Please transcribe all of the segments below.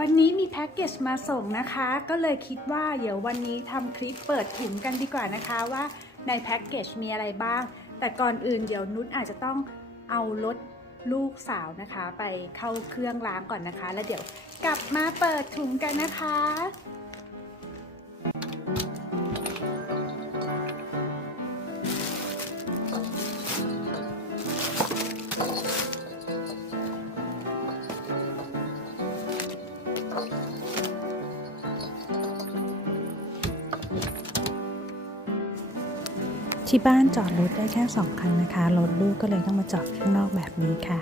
วันนี้มีแพ็กเกจมาส่งนะคะ ก็เลยคิดว่าเดี๋ยววันนี้ทำคลิปเปิดถุงกันดีกว่านะคะว่าในแพ็กเกจมีอะไรบ้าง แต่ก่อนอื่นเดี๋ยวนุชอาจจะต้องเอารถลูกสาวนะคะ ไปเข้าเครื่องล้างก่อนนะคะ แล้วเดี๋ยวกลับมาเปิดถุงกันนะคะ ที่บ้านจอดรถได้แค่2คันนะคะ รถลูกก็เลยต้องมาจอดข้างนอกแบบนี้ค่ะ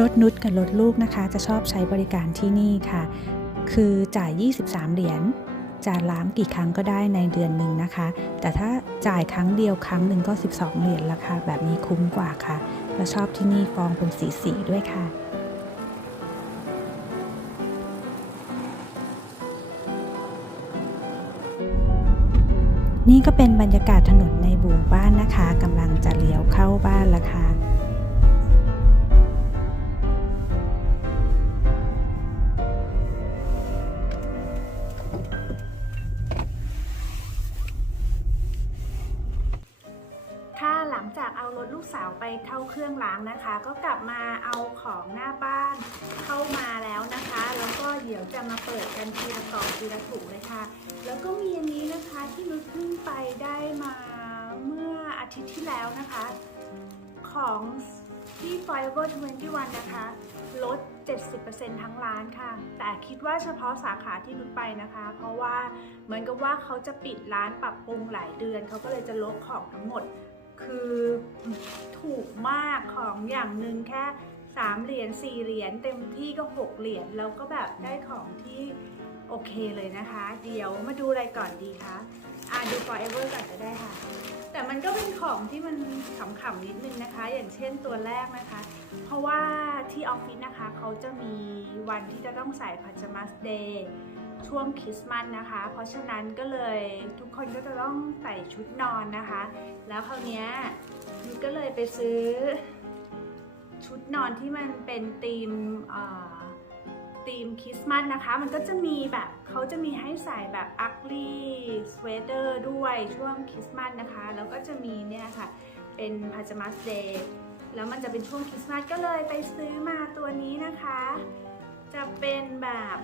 รถนุชกับรถลูกนะคะ จะชอบใช้บริการที่นี่ค่ะ คือจ่าย 23 เหรียญ จะล้างกี่ครั้งก็ได้ในเดือนหนึ่งนะคะ แต่ถ้าจ่ายครั้งเดียวครั้งหนึ่งก็ 12 เหรียญละค่ะ แบบนี้คุ้มกว่าค่ะ และชอบที่นี่ฟองเป็นสีสีด้วยค่ะนี่ก็เป็นบรรยากาศถนนในหมู่บ้านนะคะกำลังจะเลี้ยวเข้าบ้านแล้วค่ะค่ะ เข้าเครื่องล้างนะคะ ก็กลับมาเอาของหน้าบ้านเข้ามาแล้วนะคะ แล้วก็เดี๋ยวจะมาเปิดกันทีละกล่องทีละถุงเลยค่ะ แล้วก็มีอันนี้นะคะที่นุชเพิ่งไปได้มาเมื่ออาทิตย์ที่แล้วนะคะ ของที่ Forever 21 นะคะ ลด 70%ทั้งร้านค่ะ แต่คิดว่าเฉพาะสาขาที่นุชไปนะคะ เพราะว่าเหมือนกับว่าเขาจะปิดร้านปรับปรุงหลายเดือน เขาก็เลยจะลดของทั้งหมด คือถูกมากของอย่างหนึ่งแค่3เหรียญ4เหรียญเต็มที่ก็6เหรียญแล้วก็แบบได้ของที่โอเคเลยนะคะ เดี๋ยวมาดูอะไรก่อนดีคะอะดู forever ก่อนก็ได้ค่ะ แต่มันก็เป็นของที่มันขำๆนิดนึงนะคะ อย่างเช่นตัวแรกนะคะ เพราะว่าที่ออฟฟิศนะคะเขาจะมีวันที่จะต้องใส่พัจมัสเดย์ ช่วงคริสต์มาสนะคะ เพราะฉะนั้นก็เลยทุกคนก็จะต้องใส่ชุดนอนนะคะ แล้วคราวนี้ยูก็เลยไปซื้อ ชุดนอนที่มันเป็นธีมธีมคริสต์มาสนะคะ มันก็จะมีแบบเขาจะมีให้ใส่แบบ ugly sweater ด้วยช่วงคริสต์มาสนะคะ แล้วก็จะมีเนี่ยค่ะ เป็นพาจามัสเดย์แล้วมันจะเป็นช่วงคริสต์มาสก็เลยไปซื้อมาตัวนี้นะคะ จะเป็นแบบ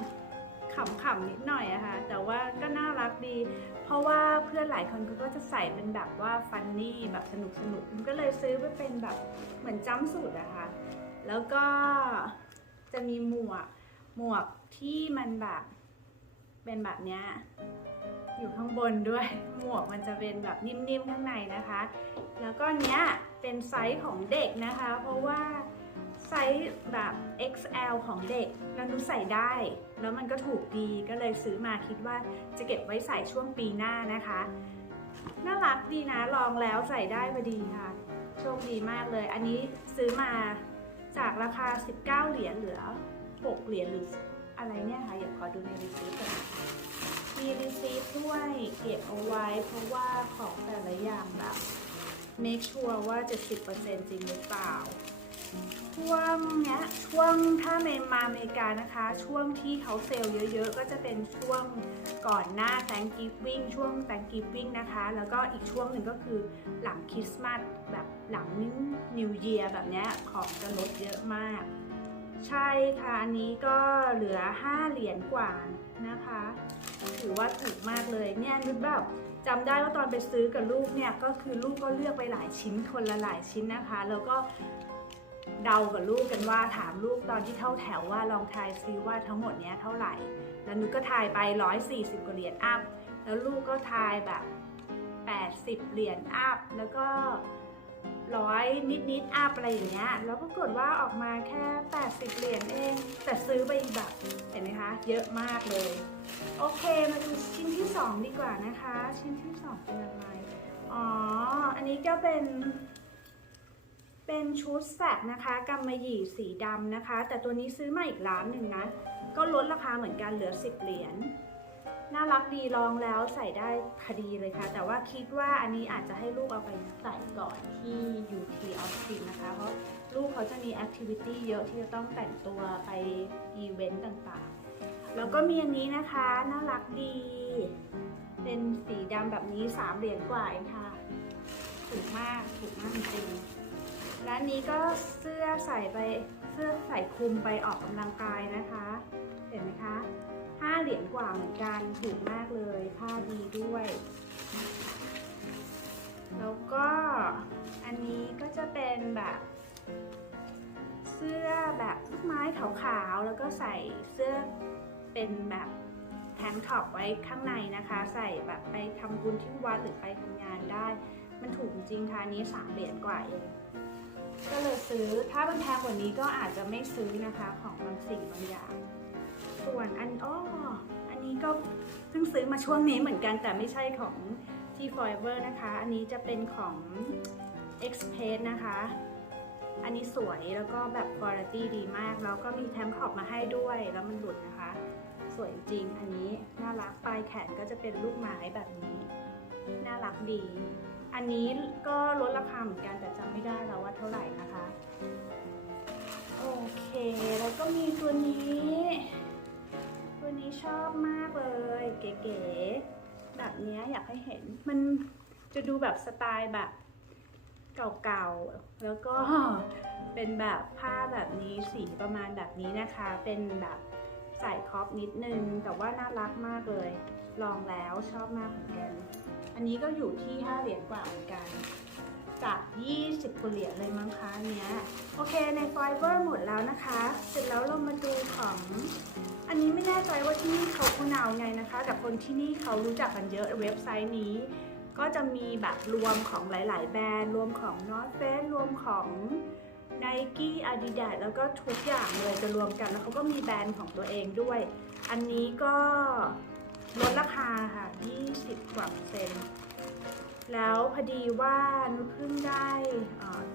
ขำๆนิดหน่อยอะค่ะแต่ว่าก็น่ารักดี เพราะว่าเพื่อนหลายคนเขาก็จะใส่เป็นแบบว่าฟันนี่แบบสนุกสนุกๆมันก็เลยซื้อไปเป็นแบบเหมือนจ้ำสูตรอะค่ะแล้วก็จะมีหมวกหมวกที่มันแบบเป็นแบบเนี้ยอยู่ข้างบนด้วย หมวกมันจะเป็นแบบนิ่มๆข้างในนะคะ แล้วก็เนี้ยเป็นไซส์ของเด็กนะคะ เพราะว่า ไซส์แบบ XL ของเด็กแล้วหนูใส่ได้ แล้วมันก็ถูกดีก็เลยซื้อมาคิดว่าจะเก็บไว้ใส่ช่วงปีหน้านะคะ น่ารักดีนะลองแล้วใส่ได้พอดีค่ะ โชคดีมากเลย อันนี้ซื้อมาจากราคา 19 เหรียญเหลือ 6 เหรียญหรืออะไรเนี่ยค่ะ อยากขอดูในรีซีฟมีรีซีฟด้วยเก็บเอาไว้ เพราะว่าของแต่ละอย่างแบบ make sure ว่า 70%จริงหรือเปล่า ช่วงเนี้ยช่วงถ้าเมมาอเมริกานะคะ ช่วงที่เขาเซลล์เยอะ ๆ ก็จะเป็นช่วงก่อนหน้า Thanksgiving ช่วง Thanksgiving นะคะ แล้วก็อีกช่วงหนึ่งก็คือหลังคริสต์มาสแบบหลัง New Year แบบเนี้ยของจะลดเยอะมาก ใช่ค่ะ อันนี้ก็เหลือ 5 เหรียญกว่านะคะ ถือว่าถูกมากเลยเนี่ยนึกแบบจำได้ว่าตอนไปซื้อกับลูกเนี่ยก็คือลูกก็เลือกไปหลายชิ้นคนละหลายชิ้นนะคะ แล้วก็ เดากับลูกกันว่าถามลูกตอนที่เข้าแถวว่าลองทายซิว่าทั้งหมดเนี้ยเท่าไหร่ แล้วนุกก็ทายไป 140กว่าเหรียญอัพ แล้วลูกก็ทายแบบ 80 เหรียญอัพ แล้วก็ร้อยนิดๆอัพอะไรอย่างเงี้ย แล้วปรากฏว่าออกมาแค่ 80 เหรียญเอง แต่ซื้อไปแบบเห็นไหมคะ เยอะมากเลย โอเค มาดูชิ้นที่ 2 ดีกว่านะคะ ชิ้นที่ 2 เป็นอะไร อ๋อ อันนี้ก็เป็น เป็นชุดแสกนะคะกำมะหยี่สีดำนะคะ แต่ตัวนี้ซื้อมาอีกร้านหนึ่งนะ ก็ลดราคาเหมือนกันเหลือ 10 เหรียญน่ารักดีลองแล้วใส่ได้พอดีเลยค่ะ แต่ว่าคิดว่าอันนี้อาจจะให้ลูกเอาไปใส่ก่อนที่ UT Austin นะคะ เพราะลูกเขาจะมีแอคทิวิตี้เยอะที่จะต้องแต่งตัวไปอีเวนต์ต่างๆ แล้วก็มีอันนี้นะคะ น่ารักดี เป็นสีดำแบบนี้ 3 เหรียญกว่าเองค่ะ ถูกมาก ถูกมากจริง ร้านนี้ก็เสื้อใส่ไปเสื้อใส่คลุมไปออกกำลังกายนะคะ เห็นไหมคะห้าเหรียญกว่าเหมือนกันถูกมากเลยผ้าดีด้วย แล้วก็อันนี้ก็จะเป็นแบบเสื้อแบบลูกไม้ขาวๆ แล้วก็ใส่เสื้อเป็นแบบแทนขอบไว้ข้างในนะคะ ใส่แบบไปทำบุญที่วัดหรือไปทำงานได้ มันถูกจริงค่ะนนี้สามเหรียญกว่าเอง ก็เลยซื้อถ้ามันแพงกว่านี้ก็อาจจะไม่ซื้อนะคะของบางสิ่งบางอย่าง ส่วนอันอ้ออันนี้ก็เพิ่งซื้อมาช่วงนี้เหมือนกันแต่ไม่ใช่ของที่ Forever นะคะ อันนี้จะเป็นของ Express นะคะ อันนี้สวยแล้วก็แบบคุณภาพดีมาก แล้วก็มีแทมขอบมาให้ด้วยแล้วมันหลุดนะคะ สวยจริงอันนี้น่ารักปลายแขนก็จะเป็นลูกไม้แบบนี้ น่ารักดี อันนี้ก็ลดราคาเหมือนกันแต่จำไม่ได้แล้วว่าเท่าไหร่นะคะ โอเค แล้วก็มีตัวนี้ ตัวนี้ชอบมากเลย เก๋ๆแบบเนี้ยอยากให้เห็น มันจะดูแบบสไตล์แบบเก่าๆ แล้วก็เป็นแบบผ้าแบบนี้สีประมาณแบบนี้นะคะ เป็นแบบใส่ครอปนิดนึง แต่ว่าน่ารักมากเลย ลองแล้วชอบมากเหมือนกัน อันนี้ก็อยู่ที่ 5 เหรียญกว่าเหมือนกัน จาก 20กว่าเหรียญเลยมั้งคะเนี้ย โอเคในไฟเบอร์หมดแล้วนะคะ เสร็จแล้วเรามาดูของ อันนี้ไม่แน่ใจว่าที่นี่เขาคุณเอาไงนะคะ แต่คนที่นี่เขารู้จักกันเยอะเว็บไซต์นี้ ก็จะมีแบบรวมของหลาย ๆ แบรนด์รวมของ North Face รวมของ Nike Adidas แล้วก็ทุกอย่างเลยจะรวมกันแล้วเขาก็มีแบรนด์ของตัวเองด้วย อันนี้ก็ ลดราคาค่ะ 20 กว่าเปอร์เซ็นต์แล้วพอดีว่านุชเพิ่งได้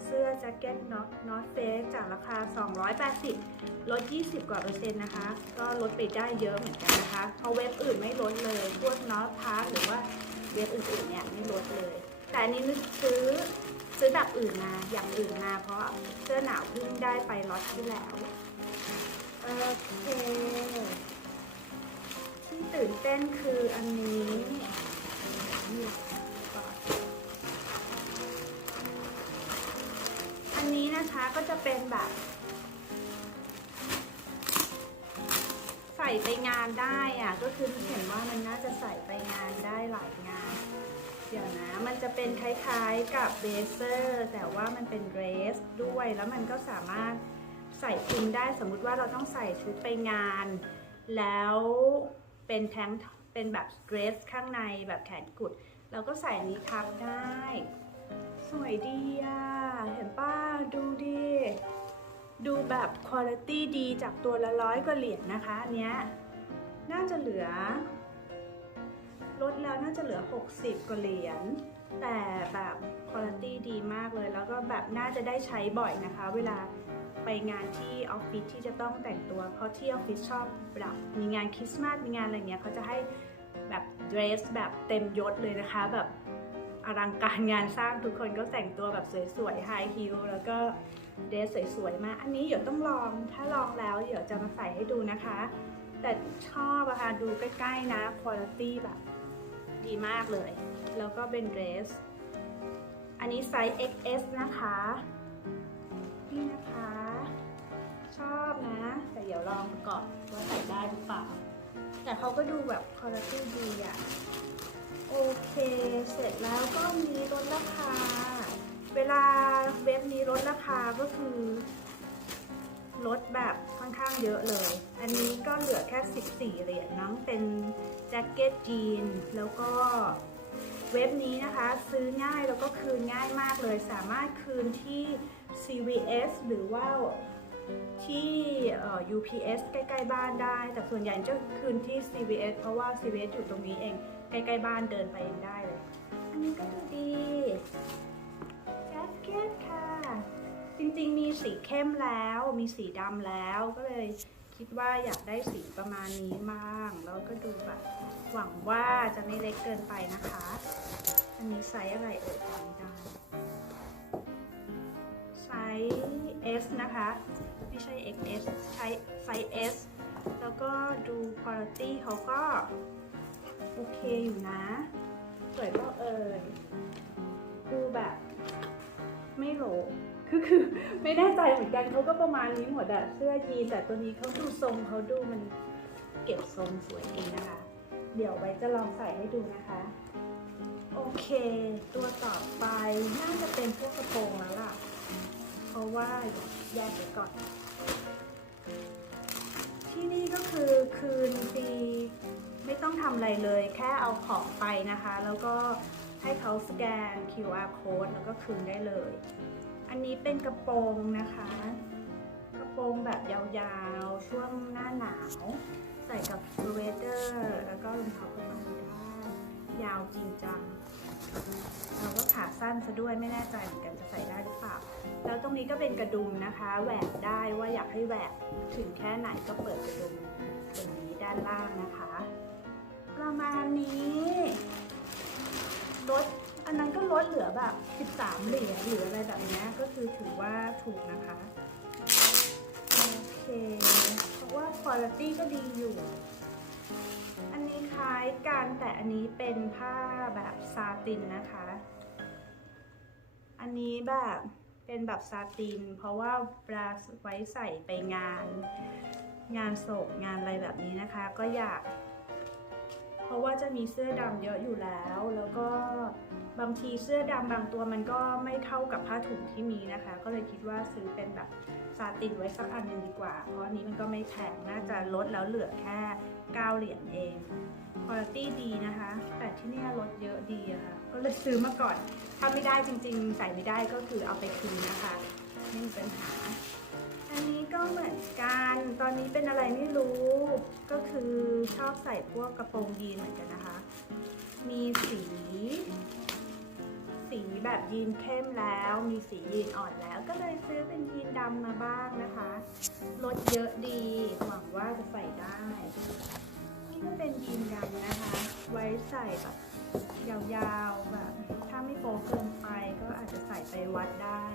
เสื้อแจ็คเก็ตน็อตน็อตเฟสจากราคา 280 ลด 20 กว่าเปอร์เซ็นต์นะคะ ก็ลดไปได้เยอะเหมือนกันนะคะ เพราะเว็บอื่นไม่ลดเลย พวกน็อตพาร์หรือว่าเว็บอื่นๆเนี่ยไม่ลดเลย แต่อันนี้นึกซื้อซื้อแบบอื่นมาอย่างอื่นมาเพราะเสื้อหนาวเพิ่งได้ไปล็อตที่แล้วโอเค ตื่นเต้นคืออันนี้อนอันนี้นะคะก็จะเป็นแบบ ใส่ไปงานได้อะก็คือเห็นว่ามันน่าจะใส่ไปงานได้หลายงาน เดี๋ยวนะ มันจะเป็นคล้ายๆกับเบเซอร์ แต่ว่ามันเป็นเดรสด้วยแล้วมันก็สามารถใส่คลุมได้สมมุติว่าเราต้องใส่ชุดไปงานแล้ว เป็นแทงเป็นแบบเดรสข้างในแบบแขนกุด เราก็ใส่นี้ทับได้ สวยดีอะ เห็นป้าดูดิ ดูแบบคุณภาพดีจากตัวละร้อยกว่าเหรียญนะคะอันเนี้ย น่าจะเหลือ ลดแล้วน่าจะเหลือ 60 กว่าเหรียญ แต่แบบคุณภาพดีมากเลย แล้วก็แบบน่าจะได้ใช้บ่อยนะคะ เวลาไปงานที่ออฟฟิศที่จะต้องแต่งตัว เพราะที่ออฟฟิศชอบแบบมีงานคริสต์มาสมีงานอะไรเงี้ยเขาจะให้แบบเดรสแบบเต็มยศเลยนะคะ แบบอลังการงานสร้างทุกคนก็แต่งตัวแบบสวยๆไฮฮิลแล้วก็เดรสสวยๆมาอันนี้เดี๋ยวต้องลองถ้าลองแล้วเดี๋ยวจะมาใส่ให้ดูนะคะ แต่ชอบอะค่ะดูใกล้ๆนะคุณภาพแบบ ดีมากเลย แล้วก็เป็นเดรส อันนี้ไซส์ XS นะคะ นี่นะคะ ชอบนะ แต่เดี๋ยวลองก่อนว่าใส่ได้หรือเปล่า แต่เขาก็ดูแบบคุณภาพดีอะโอเค เสร็จแล้วก็มีลดราคา เวลาเว็บนี้ลดราคาก็คือ ลดแบบค่อนข้างเยอะเลย อันนี้ก็เหลือแค่ 14 เหรียญน้องเป็นแจ็คเก็ตจีน แล้วก็เว็บนี้นะคะ ซื้อง่ายแล้วก็คืนง่ายมากเลย สามารถคืนที่ CVS หรือว่าที่ UPS ใกล้ ๆ บ้านได้ แต่ส่วนใหญ่จะคืนที่ CVS เพราะว่า CVS อยู่ตรงนี้เอง ใกล้ ๆ บ้านเดินไปเองได้เลย อันนี้ก็ดูดีแจ็คเก็ตค่ะ จริงๆ มีสีเข้มแล้ว มีสีดำแล้วก็เลยคิดว่าอยากได้สีประมาณนี้บ้างแล้วก็ดูแบบหวังว่าจะไม่เล็กเกินไปนะคะ อันนี้ไซส์อะไรเอ่ยจำไม่ได้ไซส์ S นะคะ ไม่ใช่ XS ใช้ไซส์ S แล้วก็ดู quality เขาก็ โอเคอยู่นะ สวยก็เอ่ย คือไม่แน่ใจเหมือนกันเขาก็ประมาณนี้หมดอะเสื้อยีนแต่ตัวนี้เขาดูทรงเขาดูมันเก็บทรงสวยดีนะคะ เดี๋ยวไว้จะลองใส่ให้ดูนะคะ โอเค ตัวต่อไปน่าจะเป็นพวกกระโปรงแล้วล่ะ เพราะว่าแยกไปก่อน ที่นี่ก็คือคืนฟรีไม่ต้องทำอะไรเลย แค่เอาของไปนะคะ แล้วก็ให้เขาสแกน QR code แล้วก็คืนได้เลย อันนี้เป็นกระโปรงนะคะ กระโปรงแบบยาวๆ ช่วงหน้าหนาว ใส่กับสเวเตอร์ แล้วก็รองเท้าผ้าใบได้ยาวจริงจังเราก็ขาสั้นซะด้วยไม่แน่ใจเหมือนกันจะใส่ได้หรือเปล่า แล้วตรงนี้ก็เป็นกระดุมนะคะ แหวกได้ว่าอยากให้แหวกถึงแค่ไหนก็เปิดกระดุมตรงนี้ด้านล่างนะคะ ประมาณนี้ลด อันนั้นก็ลดเหลือแบบ 13 เหรียญหรืออะไรแบบนี้ก็คือถือว่าถูกนะคะ โอเค เพราะว่าคุณภาพก็ดีอยู่ อันนี้คล้ายกันแต่อันนี้เป็นผ้าแบบซาตินนะคะ อันนี้แบบเป็นแบบซาติน เพราะว่าปลาไว้ใส่ไปงาน งานศพงานอะไรแบบนี้นะคะ ก็อยาก เพราะว่าจะมีเสื้อดำเยอะอยู่แล้ว แล้วก็บางทีเสื้อดำบางตัวมันก็ไม่เข้ากับผ้าถุงที่มีนะคะ ก็เลยคิดว่าซื้อเป็นแบบซาตินไว้สักอันหนึ่งดีกว่า เพราะอันนี้มันก็ไม่แพงน่าจะลดแล้วเหลือแค่ 9 เหรียญเองคุณภาพดีนะคะ แต่ที่นี่ลดเยอะดีอะค่ะก็เลยซื้อมาก่อน ถ้าไม่ได้จริงๆ ใส่ไม่ได้ก็คือเอาไปคืนนะคะ ไม่มีปัญหา อันนี้ก็เหมือนกัน ตอนนี้เป็นอะไรไม่รู้ ก็คือชอบใส่พวกกระโปรงยีนเหมือนกันนะคะ มีสี สีแบบยีนเข้มแล้ว มีสียีนอ่อนแล้ว ก็เลยซื้อเป็นยีนดำมาบ้างนะคะ ลดเยอะดี หวังว่าจะใส่ได้ นี่ก็เป็นยีนดำนะคะ ไว้ใส่แบบยาวๆแบบ ถ้าไม่โป๊เกินไปก็อาจจะใส่ไปวัดได้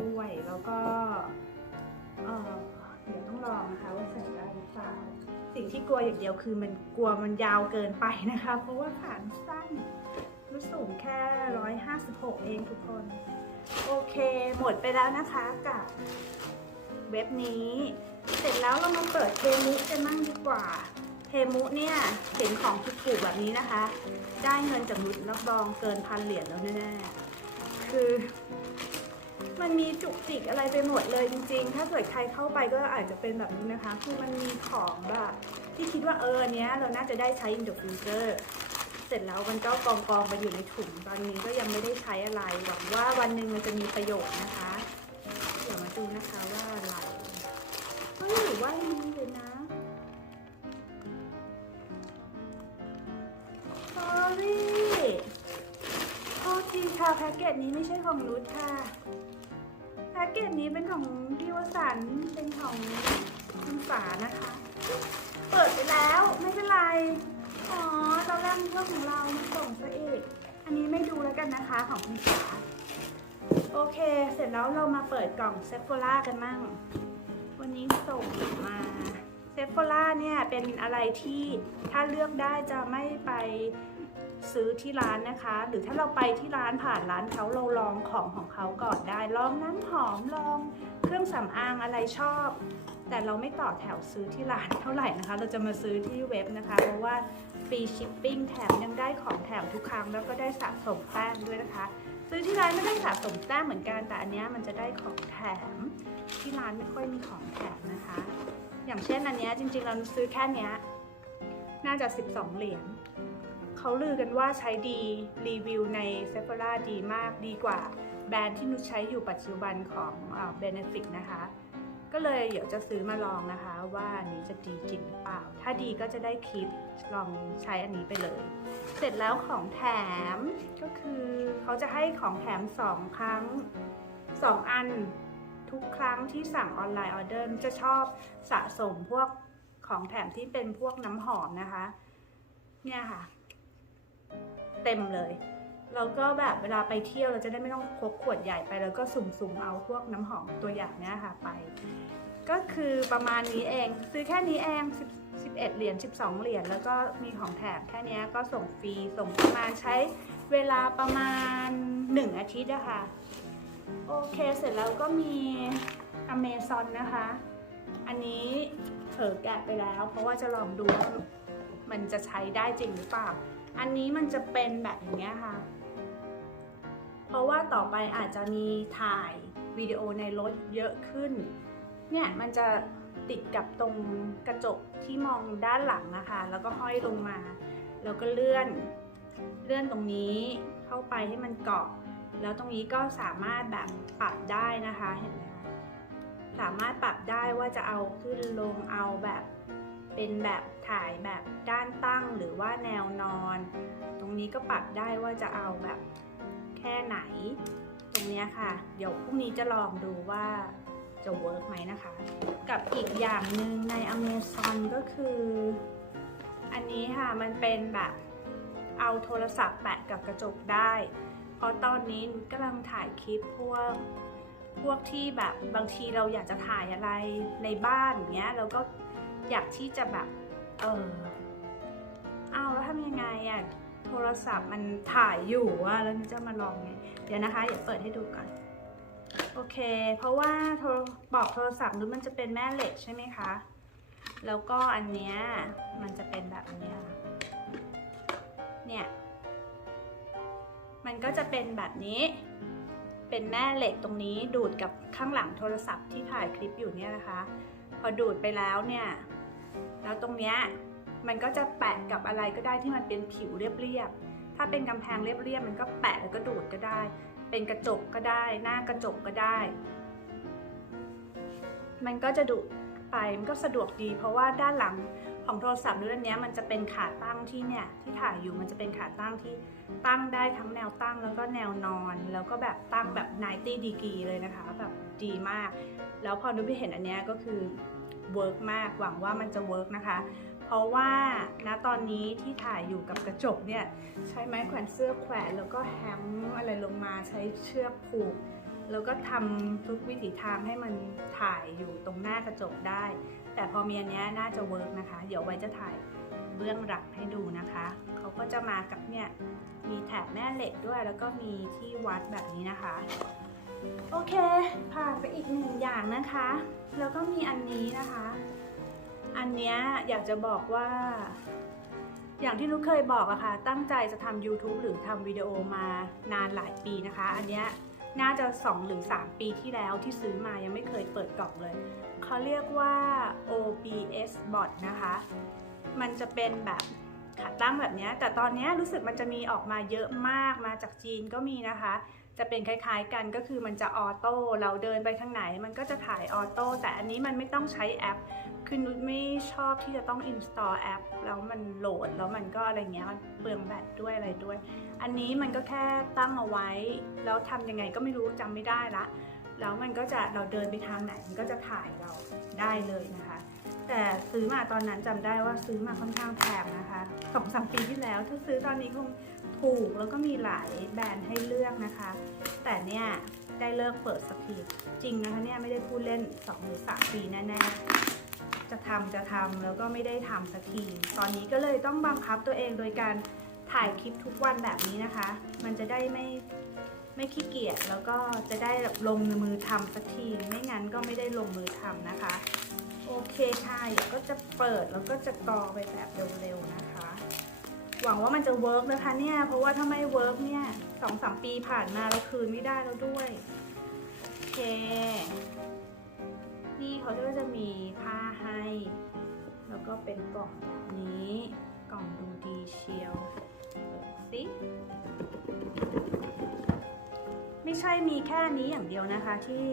ด้วย แล้วก็ เอ่อเดี๋ยวต้องลองนะคะว่าใส่ได้หรือเปล่าสิ่งที่กลัวอย่างเดียวคือมันกลัวมันยาวเกินไปนะคะ เพราะว่าขานสั้นรู้สูงแค่ 156 เองทุกคน โอเคหมดไปแล้วนะคะกับเว็บนี้ เสร็จแล้วเรามาเปิดเทมุกันมั่งดีกว่าเทมุเนี่ยเห็นของถูกๆแบบนี้นะคะ ได้เงินจากนุชรับรองเกินพันเหรียญแล้วแน่ๆคือ มันมีจุกจิกอะไรไปหมดเลยจริง ๆ ถ้าเกิดใครเข้าไปก็อาจจะเป็นแบบนี้นะคะ คือมันมีของแบบที่คิดว่าเออเนี้ยเราน่าจะได้ใช้ in the future เสร็จแล้วมันก็กองกองไปอยู่ในถุงตอนนี้ก็ยังไม่ได้ใช้อะไรหวังว่าวันหนึ่งมันจะมีประโยชน์นะคะ เดี๋ยวมาดูนะคะว่าอะไรเฮ้ยหรือว่านี้เลยนะ sorry โทษทีค่ะแพ็กเกจนี้ไม่ใช่ของนุชค่ะ แพ็กเกจนี้เป็นของพี่วสัน เป็นของคุณฝานะคะ เปิดไปแล้วไม่เป็นไร อ๋อตอนแรกนึกว่าของเรามาส่งซะอีกอันนี้ไม่ดูแล้วกันนะคะของคุณฝาโอเค เสร็จแล้วเรามาเปิดกล่องเซฟโฟล่ากันมั่ง วันนี้ส่งมาเซฟโฟล่าเนี่ยเป็นอะไรที่ถ้าเลือกได้จะไม่ไป ซื้อที่ร้านนะคะ หรือถ้าเราไปที่ร้านผ่านร้านเขาเราลองของของเขาก่อนได้ ลองน้ำหอมลองเครื่องสำอางอะไรชอบ แต่เราไม่ต่อแถวซื้อที่ร้านเท่าไหร่นะคะ เราจะมาซื้อที่เว็บนะคะ เพราะว่าฟรีชิปปิ้งแถมยังได้ของแถมทุกครั้งแล้วก็ได้สะสมแต้มด้วยนะคะ ซื้อที่ร้านไม่ได้สะสมแต้มเหมือนกันแต่อันนี้มันจะได้ของแถมที่ร้านไม่ค่อยมีของแถมนะคะ อย่างเช่นอันนี้จริงๆเราซื้อแค่เนี้ยน่าจะ 12 เหรียญ เขาลือกันว่าใช้ดีรีวิวในเซฟ h o ราดีมากดีกว่าแบรนด์ที่นุชใช้อยู่ปัจจุบันของเบเนฟิกนะคะ ก็เลยเดี๋ยวจะซื้อมาลองนะคะ ว่าอันนี้จะดีจริงหรือเปล่า ถ้าดีก็จะได้คลิปลองใช้อันนี้ไปเลย เสร็จแล้วของแถมก็คือเขาจะให้ของแถม 2 ครั้ง 2 อันทุกครั้งที่สั่งออนไลน์ออเดอร์จะชอบสะสมพวกของแถมที่เป็นพวกน้ำหอมนะคะ เนี่ยค่ะ เต็มเลยแล้วก็แบบเวลาไปเที่ยวเราจะได้ไม่ต้องพกขวดใหญ่ไป แล้วก็สุ่มๆเอาพวกน้ำหอมตัวอย่างเนี้ยค่ะไป ก็คือประมาณนี้เอง ซื้อแค่นี้เอง10 11 เหรียญ 12 เหรียญ แล้วก็มีของแถมแค่นี้ก็ส่งฟรีส่งประมาณใช้เวลาประมาณ 1 อาทิตย์อะค่ะโอเคเสร็จแล้วก็มีอเมซอนนะคะ อันนี้เผลอแกะไปแล้ว เพราะว่าจะลองดูว่ามันจะใช้ได้จริงหรือเปล่า อันนี้มันจะเป็นแบบอย่างเงี้ยค่ะ เพราะว่าต่อไปอาจจะมีถ่ายวิดีโอในรถเยอะขึ้น เนี่ยมันจะติดกับตรงกระจกที่มองด้านหลังนะคะ แล้วก็ห้อยลงมา แล้วก็เลื่อน เลื่อนตรงนี้เข้าไปให้มันเกาะ แล้วตรงนี้ก็สามารถแบบปรับได้นะคะเห็นไหมคะ สามารถปรับได้ว่าจะเอาขึ้นลงเอาแบบเป็นแบบ ถ่ายแบบด้านตั้งหรือว่าแนวนอน ตรงนี้ก็ปรับได้ว่าจะเอาแบบแค่ไหน ตรงนี้ค่ะ เดี๋ยวพรุ่งนี้จะลองดูว่าจะเวิร์กไหมนะคะ กับอีกอย่างหนึ่งใน Amazon ก็คือ อันนี้ค่ะมันเป็นแบบเอาโทรศัพท์แปะกับกระจกได้ เพราะตอนนี้กำลังถ่ายคลิปพวกพวกที่แบบบางทีเราอยากจะถ่ายอะไรในบ้านอย่างเงี้ยเราก็อยากที่จะแบบ เออเอาแล้วทำยังไงอะโทรศัพท์มันถ่ายอยู่อะแล้วจะมาลองไง เดี๋ยวนะคะ เดี๋ยวเปิดให้ดูก่อน โอเค เพราะว่าโทรบอกโทรศัพท์นุชมันจะเป็นแม่เหล็กใช่ไหมคะ แล้วก็อันเนี้ยมันจะเป็นแบบเนี้ยเนี่ย มันก็จะเป็นแบบนี้ เป็นแม่เหล็กตรงนี้ดูดกับข้างหลังโทรศัพท์ที่ถ่ายคลิปอยู่เนี่ยนะคะ พอดูดไปแล้วเนี่ย แล้วตรงเนี้ยมันก็จะแปะกับอะไรก็ได้ที่มันเป็นผิวเรียบๆ ถ้าเป็นกำแพงเรียบๆ มันก็แปะแล้วก็ดูดก็ได้ เป็นกระจกก็ได้ หน้ากระจกก็ได้ มันก็จะดูดไป มันก็สะดวกดี เพราะว่าด้านหลังของโทรศัพท์รุ่นเนี้ยมันจะเป็นขาตั้งที่เนี่ยที่ถ่ายอยู่มันจะเป็นขาตั้งที่ตั้งได้ทั้งแนวตั้งแล้วก็แนวนอน แล้วก็แบบตั้งแบบ90ดีกรีเลยนะคะ แบบดีมาก แล้วพอนุ้ไปเห็นอันเนี้ยก็คือ เวิร์กมากหวังว่ามันจะเวิร์กนะคะ เพราะว่าณตอนนี้ที่ถ่ายอยู่กับกระจกเนี่ยใช้ไม้แขวนเสื้อแขวนแล้วก็แฮมอะไรลงมาใช้เชือกผูก แล้วก็ทำทุกวิถีทางให้มันถ่ายอยู่ตรงหน้ากระจกได้ แต่พอมีอันเนี้ยน่าจะเวิร์กนะคะ เดี๋ยวไว้จะถ่ายเบื้องหลังให้ดูนะคะ เขาก็จะมากับเนี่ยมีแถบแม่เหล็กด้วย แล้วก็มีที่วัดแบบนี้นะคะ โอเค ผ่านไปอีกหนึ่งอย่างนะคะ แล้วก็มีอันนี้นะคะ อันเนี้ยอยากจะบอกว่า อย่างที่นุกเคยบอกอะค่ะ ตั้งใจจะทำ YouTube หรือทำวิดีโอมานานหลายปีนะคะ อันเนี้ยน่าจะ 2 หรือ 3 ปีที่แล้วที่ซื้อมายังไม่เคยเปิดกล่องเลย เขาเรียกว่า OBS bot นะคะ มันจะเป็นแบบขาตั้งแบบเนี้ยแต่ตอนเนี้ยรู้สึกมันจะมีออกมาเยอะมากมาจากจีนก็มีนะคะ จะเป็นคล้ายๆกันก็คือมันจะออโต้เราเดินไปทางไหน มันก็จะถ่ายออโต้แต่อันนี้มันไม่ต้องใช้แอป คือนุชไม่ชอบที่จะต้อง install แอปแล้วมันโหลดแล้วมันก็อะไรเงี้ยมันเปลืองแบตด้วยอะไรด้วย อันนี้มันก็แค่ตั้งเอาไว้ แล้วทำยังไงก็ไม่รู้จำไม่ได้ละแล้วมันก็จะเราเดินไปทางไหนมันก็จะถ่ายเราได้เลยนะคะ แต่ซื้อมาตอนนั้นจำได้ว่าซื้อมาค่อนข้างแพงนะคะสองสามปีที่แล้วถ้าซื้อตอนนี้คง ถูกแล้วก็มีหลายแบรนด์ให้เลือกนะคะ แต่เนี่ยได้เลิกเปิดสักทีจริงนะคะเนี่ยไม่ได้พูดเล่น2หรือ3ปีแน่ๆจะทำจะทำแล้วก็ไม่ได้ทำสักทีตอนนี้ก็เลยต้องบังคับตัวเองโดยการถ่ายคลิปทุกวันแบบนี้นะคะ มันจะได้ไม่ไม่ขี้เกียจแล้วก็จะได้แบบลงมือทำสักทีไม่งั้นก็ไม่ได้ลงมือทำนะคะ โอเคค่ะเดี๋ยก็จะเปิดแล้วก็จะกรอไปแบบเร็วๆนะ หวังว่ามันจะเวิร์กนะคะเนี่ยเพราะว่าถ้าไม่เวิร์กเนี่ยสองสามปีผ่านมาเราคืนไม่ได้แล้วด้วยโอเคนี่เขาก็จะมีผ้าให้ แล้วก็เป็นกล่องแบบนี้ กล่องดูดีเชียวเปิดสิไม่ใช่มีแค่นี้อย่างเดียวนะคะ ที่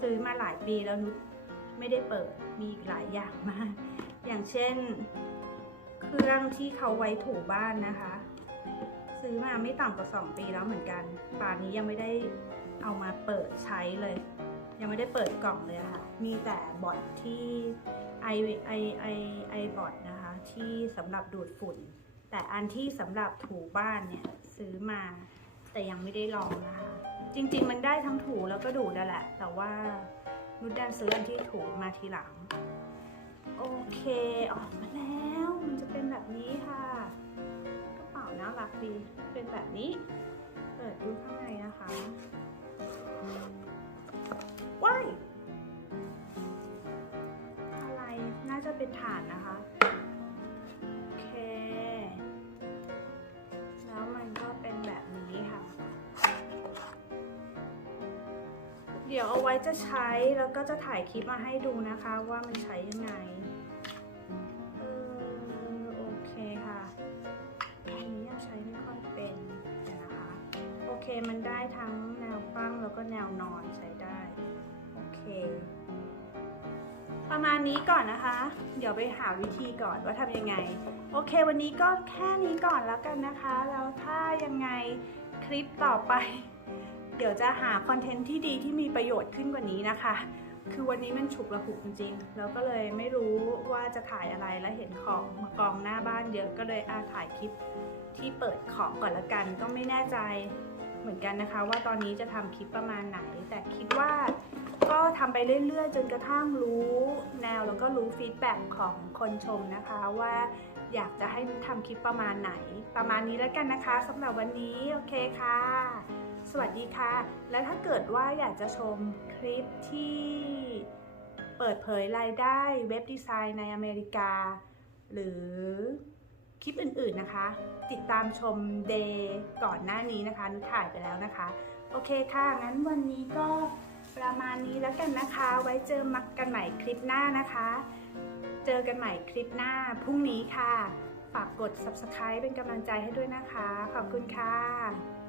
ซื้อมาหลายปีแล้วนุชไม่ได้เปิดมีอีกหลายอย่างมาก อย่างเช่น เครื่องที่เขาไว้ถูบ้านนะคะ ซื้อมาไม่ต่ำกว่า 2 ปีแล้วเหมือนกันป่านนี้ยังไม่ได้เอามาเปิดใช้เลย ยังไม่ได้เปิดกล่องเลยะค่ะ มีแต่บอทที่ไอไอไอไอบอทนะคะ ที่สำหรับดูดฝุ่น แต่อันที่สำหรับถูบ้านเนี่ยซื้อมาแต่ยังไม่ได้ลองนะคะ จริงๆมันได้ทั้งถูแล้วก็ดูดนั่นแหละ แต่ว่านุชดันซื้ออันที่ถูมาทีหลัง โอเคออกมาแล้วมันจะเป็นแบบนี้ค่ะกระเป๋าน่ารักดีเป็นแบบนี้ เปิดดูข้างในนะคะว้ายอะไรน่าจะเป็นฐานนะคะ โอเค ดี๋ยวเอาไว้จะใช้แล้วก็จะถ่ายคลิปมาให้ดูนะคะว่ามันใช้ยังไงเออโอเคค่ะอันนี้ยังใช้ไม่ค่อยเป็นเดี๋ยวนะคะ โอเคมันได้ทั้งแนวตั้งแล้วก็แนวนอนใช้ได้ โอเค ประมาณนี้ก่อนนะคะ เดี๋ยวไปหาวิธีก่อนว่าทำยังไง โอเค วันนี้ก็แค่นี้ก่อนแล้วกันนะคะ แล้วถ้ายังไงคลิปต่อไป เดี๋ยวจะหาคอนเทนต์ที่ดีที่มีประโยชน์ขึ้นกว่านี้นะคะ คือวันนี้มันฉุกระหุกจริงๆ แล้วก็เลยไม่รู้ว่าจะถ่ายอะไรและเห็นของมากองหน้าบ้านเยอะก็เลยอาถ่ายคลิปที่เปิดของก่อนละกัน ก็ไม่แน่ใจเหมือนกันนะคะ ว่าตอนนี้จะทำคลิปประมาณไหน แต่คิดว่าก็ทำไปเรื่อยๆ จนกระทั่งรู้แนวแล้วก็รู้ฟีดแบ็กของคนชมนะคะว่าอยากจะให้ทำคลิปประมาณไหน ประมาณนี้แล้วกันนะคะสำหรับวันนี้ โอเคค่ะ สวัสดีค่ะ และถ้าเกิดว่าอยากจะชมคลิปที่เปิดเผยรายได้เว็บดีไซน์ในอเมริกา หรือคลิปอื่นๆนะคะ ติดตามชมเดย์ก่อนหน้านี้นะคะนุถ่ายไปแล้วนะคะ โอเคค่ะ งั้นวันนี้ก็ประมาณนี้แล้วกันนะคะ ไว้เจอมักกันใหม่คลิปหน้านะคะ เจอกันใหม่คลิปหน้าพรุ่งนี้ค่ะ ฝากกด subscribe เป็นกำลังใจให้ด้วยนะคะ ขอบคุณค่ะ